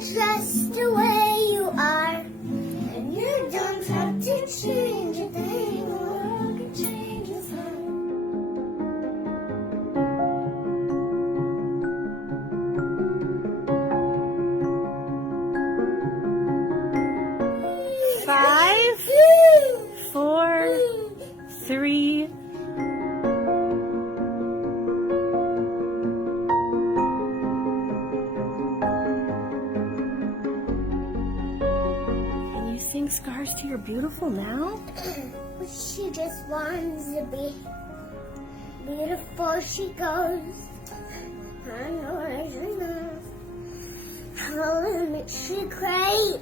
just the way you are. And you don't have to change a thing. The world can change with time. Five, 4, 3. Can you sing Scars to Your Beautiful now? She just wants to be beautiful. She goes, I know enough. Her limit she craves.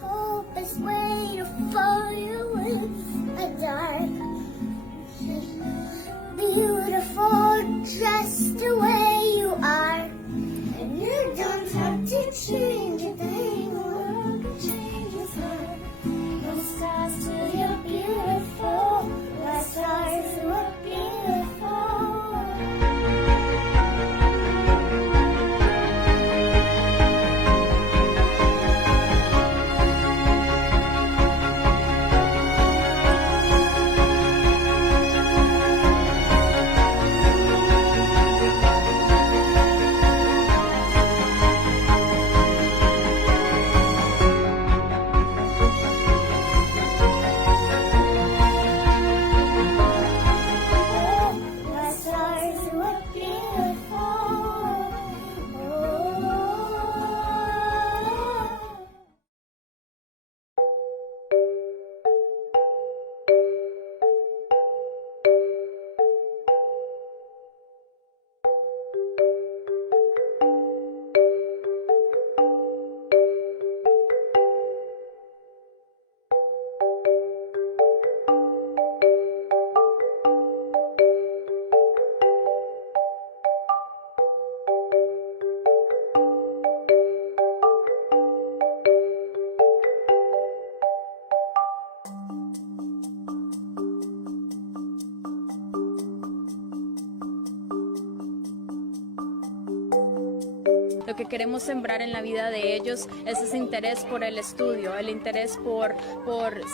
Hope is waiting for you in a dark. Beautiful just the way you are. And you don't have to change a thing. The world can change with her. No stars till you're beautiful. No stars who are beautiful. Lo que queremos sembrar en la vida de ellos es ese interés por el estudio, el interés por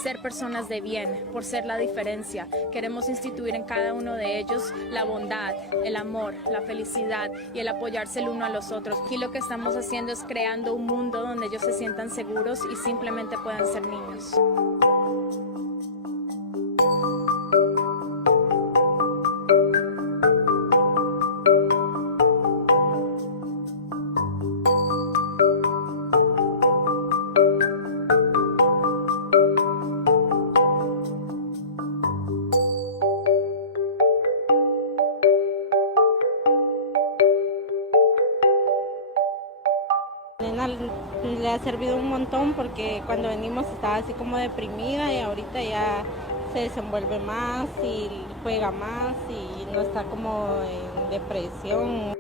ser personas de bien, por ser la diferencia. Queremos instituir en cada uno de ellos la bondad, el amor, la felicidad y el apoyarse el uno a los otros. Aquí lo que estamos haciendo es creando un mundo donde ellos se sientan seguros y simplemente puedan ser niños. Le ha servido un montón porque cuando venimos estaba así como deprimida y ahorita ya se desenvuelve más y juega más y no está como en depresión.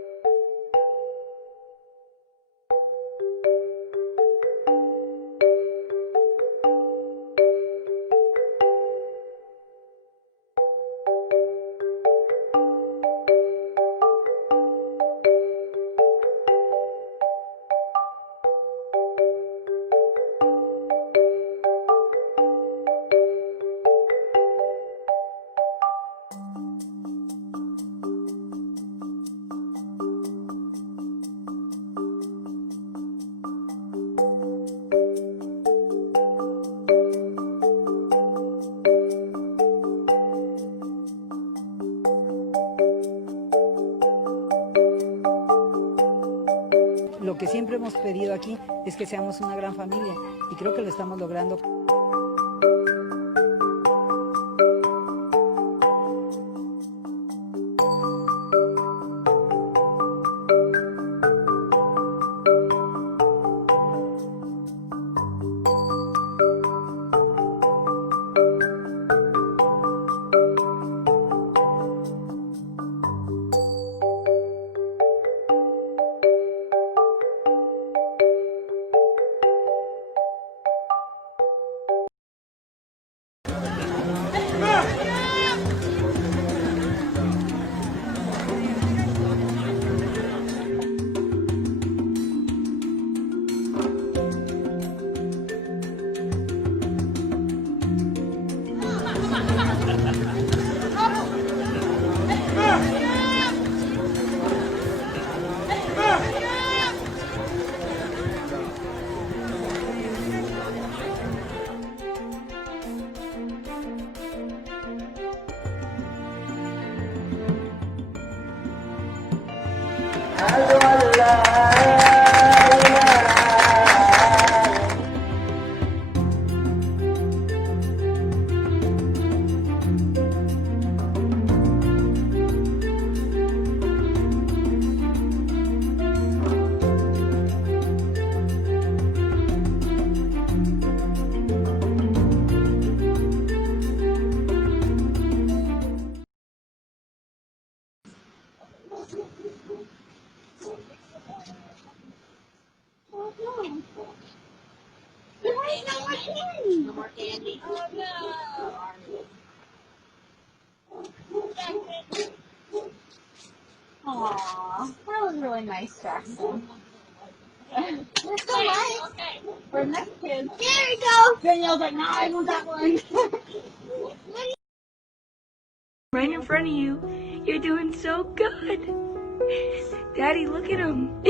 Lo que siempre hemos pedido aquí es que seamos una gran familia y creo que lo estamos logrando. Aww, that was really nice, Jackson. Let's go, Mike. Okay. For next kid. There we go. Danielle's like, nah, I want that one. Right in front of you. You're doing so good. Daddy, look at him.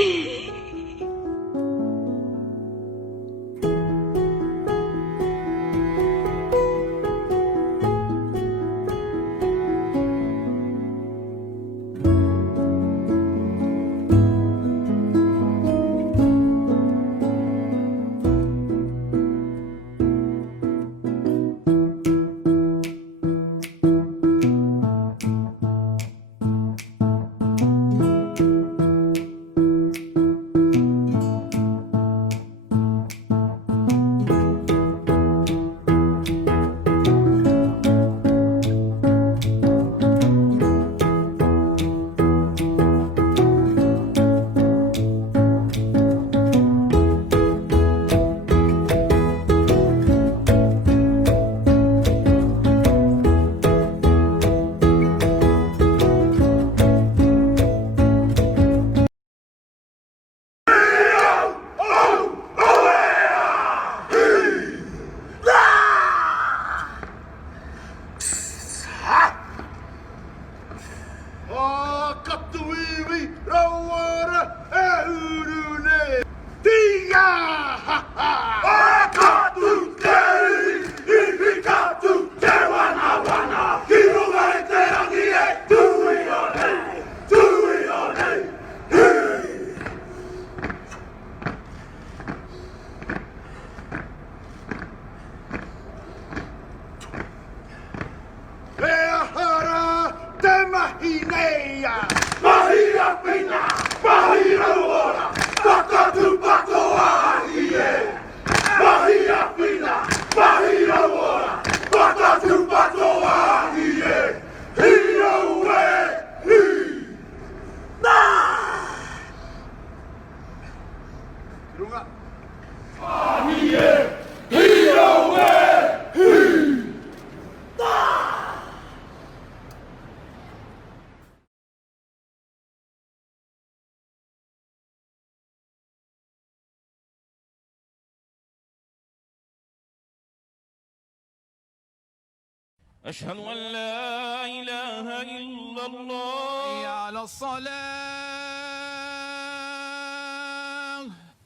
أشهد أن لا إله إلا الله حي على الصلاة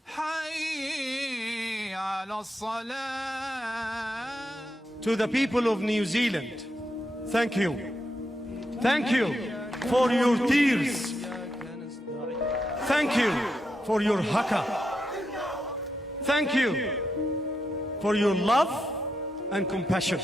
حي على الصلاة. To the people of New Zealand, thank you. Thank you for your tears. Thank you for your haka. Thank you for your love and compassion.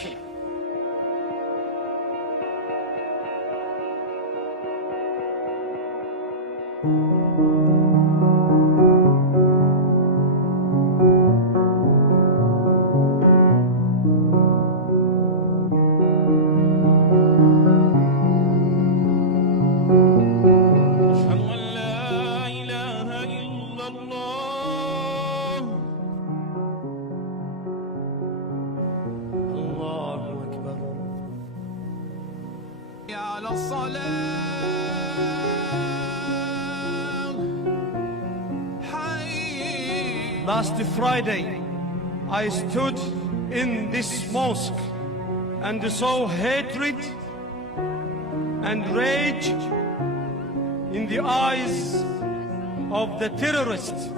أشهد أن لا إله إلا الله الله أكبر. حي على الصلاة حي. Last Friday, I stood in this mosque and saw hatred and rage in the eyes of the terrorists.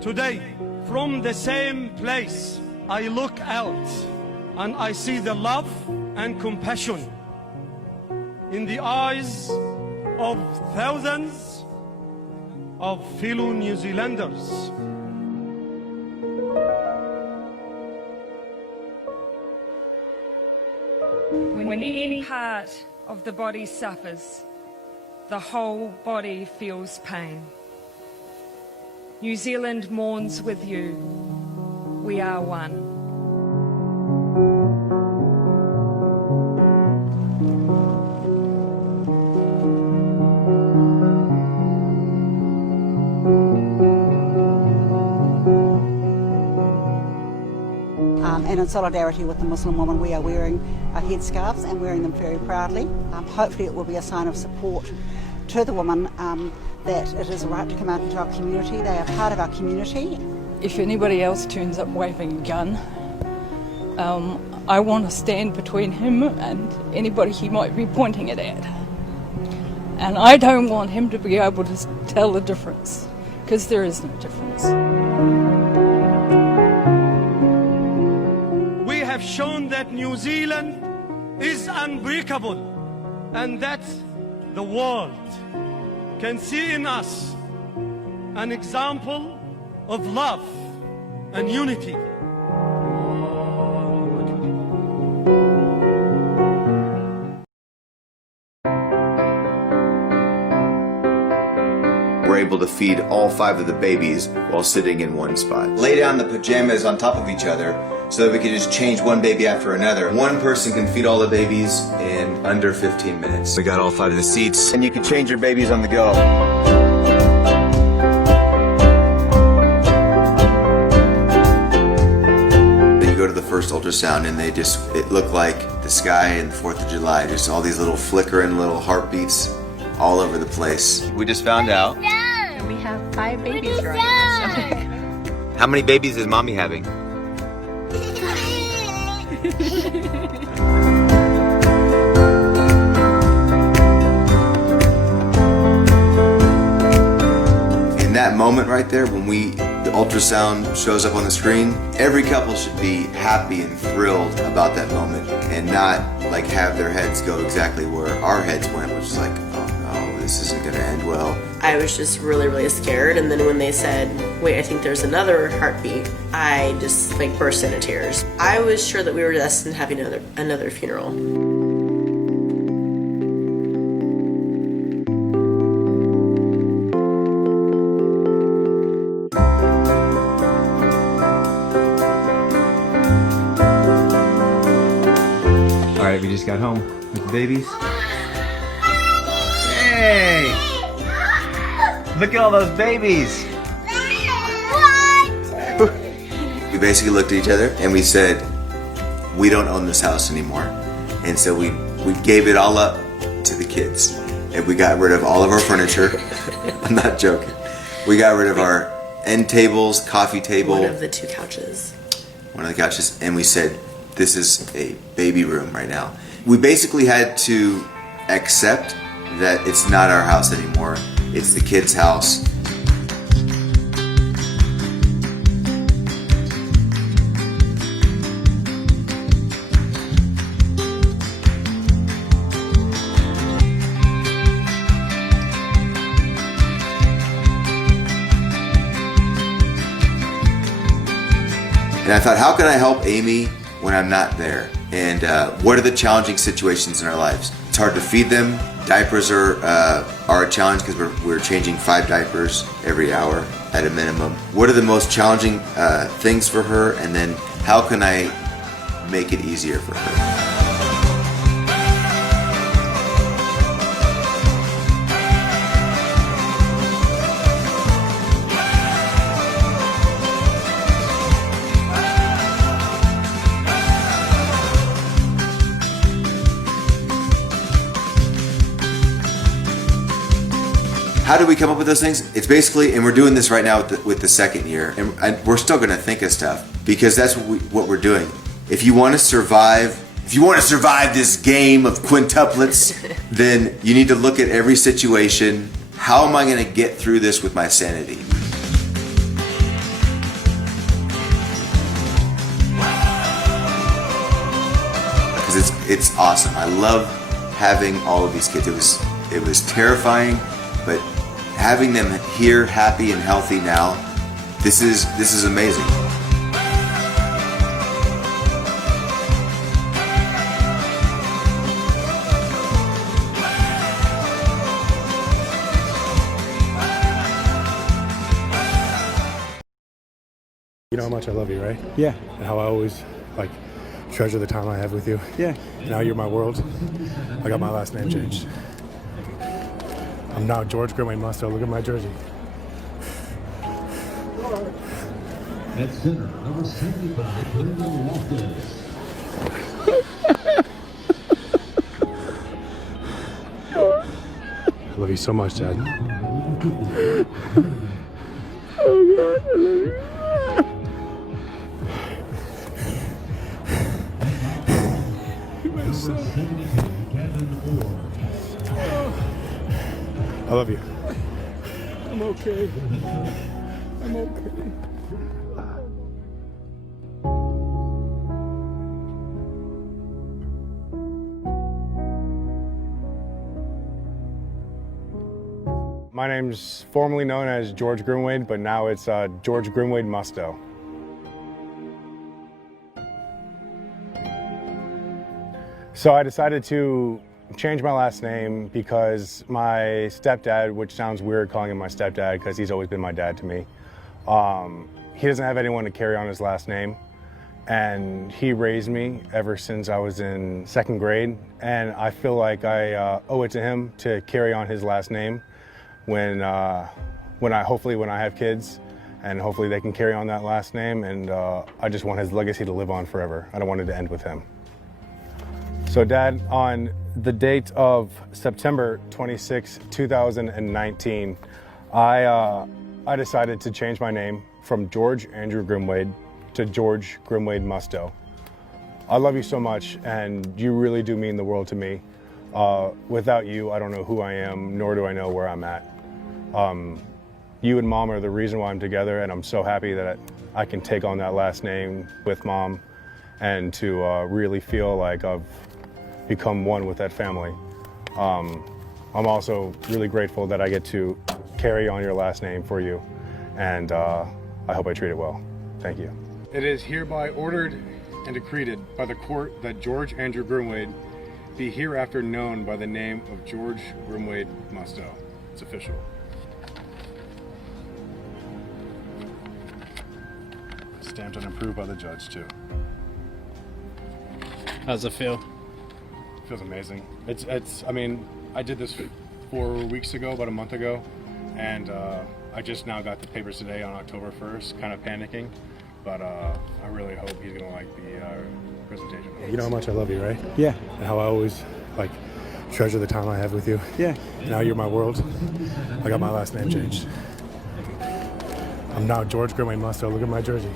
Today, from the same place, I look out and I see the love and compassion in the eyes of thousands of fellow New Zealanders. When any part of the body suffers, the whole body feels pain. New Zealand mourns with you. We are one. And in solidarity with the Muslim woman, we are wearing our headscarves and wearing them very proudly. Hopefully it will be a sign of support to the woman that it is right to come out into our community. They are part of our community. If anybody else turns up waving a gun, I want to stand between him and anybody he might be pointing it at. And I don't want him to be able to tell the difference, because there is no difference. We have shown that New Zealand is unbreakable and that the world can see in us an example of love and unity. We're able to feed all 5 of the babies while sitting in one spot. Lay down the pajamas on top of each other so that we can just change one baby after another. One person can feed all the babies in under 15 minutes. We got all 5 of the seats, and you can change your babies on the go. You go to the first ultrasound and it looked like the sky and the 4th of July, just all these little flickering little heartbeats all over the place. We just found out. And we have 5 babies growing in our stomach. How many babies is mommy having? In that moment right there, when the ultrasound shows up on the screen, every couple should be happy and thrilled about that moment and not like have their heads go exactly where our heads went, which is like, oh no, this isn't gonna end well. I was just really scared, and then when they said, wait, I think there's another heartbeat, I just like burst into tears. I was sure that we were destined to have another funeral. All right, we just got home with the babies. Hey! Look at all those babies! We basically looked at each other and we said, we don't own this house anymore. And so we gave it all up to the kids. And we got rid of all of our furniture. I'm not joking. We got rid of our end tables, coffee table. One of the 2 couches. One of the couches. And we said, this is a baby room right now. We basically had to accept that it's not our house anymore. It's the kids' house. And I thought, how can I help Amy when I'm not there? And what are the challenging situations in our lives? It's hard to feed them. Diapers are a challenge because we're changing 5 diapers every hour at a minimum. What are the most challenging things for her? And then how can I make it easier for her? How do we come up with those things? It's basically, and we're doing this right now with the 2nd year, and we're still going to think of stuff because that's what we're doing. If you want to survive this game of quintuplets, then you need to look at every situation. How am I going to get through this with my sanity? Because it's awesome. I love having all of these kids. It was terrifying, but having them here, happy and healthy now, this is amazing. You know how much I love you, right? Yeah. And how I always, treasure the time I have with you. Yeah. Now you're my world. I got my last name changed. I'm now George Grimway Musto. Look at my jersey. At center, number 75, put in the NowThis. I love you so much, Dad. Oh God, I love you. I love you. I'm okay. I'm okay. My name's formerly known as George Grimwade, but now it's George Grimwade Musto. So I decided to change my last name because my stepdad, which sounds weird calling him my stepdad because he's always been my dad to me, he doesn't have anyone to carry on his last name. And he raised me ever since I was in 2nd grade. And I feel like I owe it to him to carry on his last name when I have kids, and hopefully they can carry on that last name. And I just want his legacy to live on forever. I don't want it to end with him. So Dad, on the date of September 26, 2019, I decided to change my name from George Andrew Grimwade to George Grimwade Musto. I love you so much, and you really do mean the world to me. Without you, I don't know who I am, nor do I know where I'm at. You and Mom are the reason why I'm together, and I'm so happy that I can take on that last name with Mom and to really feel like I've become one with that family. I'm also really grateful that I get to carry on your last name for you, and I hope I treat it well. Thank you. It is hereby ordered and decreed by the court that George Andrew Grimwade be hereafter known by the name of George Grimwade Musto. It's official. Stamped and approved by the judge too. How's it feel? Feels amazing. I mean, I did this 4 weeks ago, about a month ago, and I just now got the papers today on October 1st, kind of panicking, but I really hope he's gonna like the presentation. You know how much I love you, right? Yeah. And how I always treasure the time I have with you. Yeah. Now you're my world. I got my last name changed. I'm now George Grimway Musto. Look at my jersey.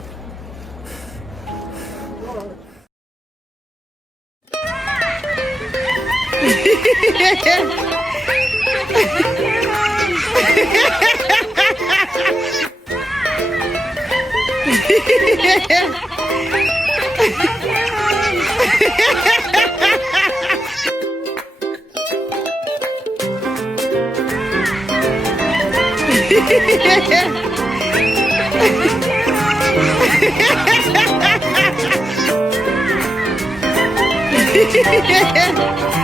Yeah.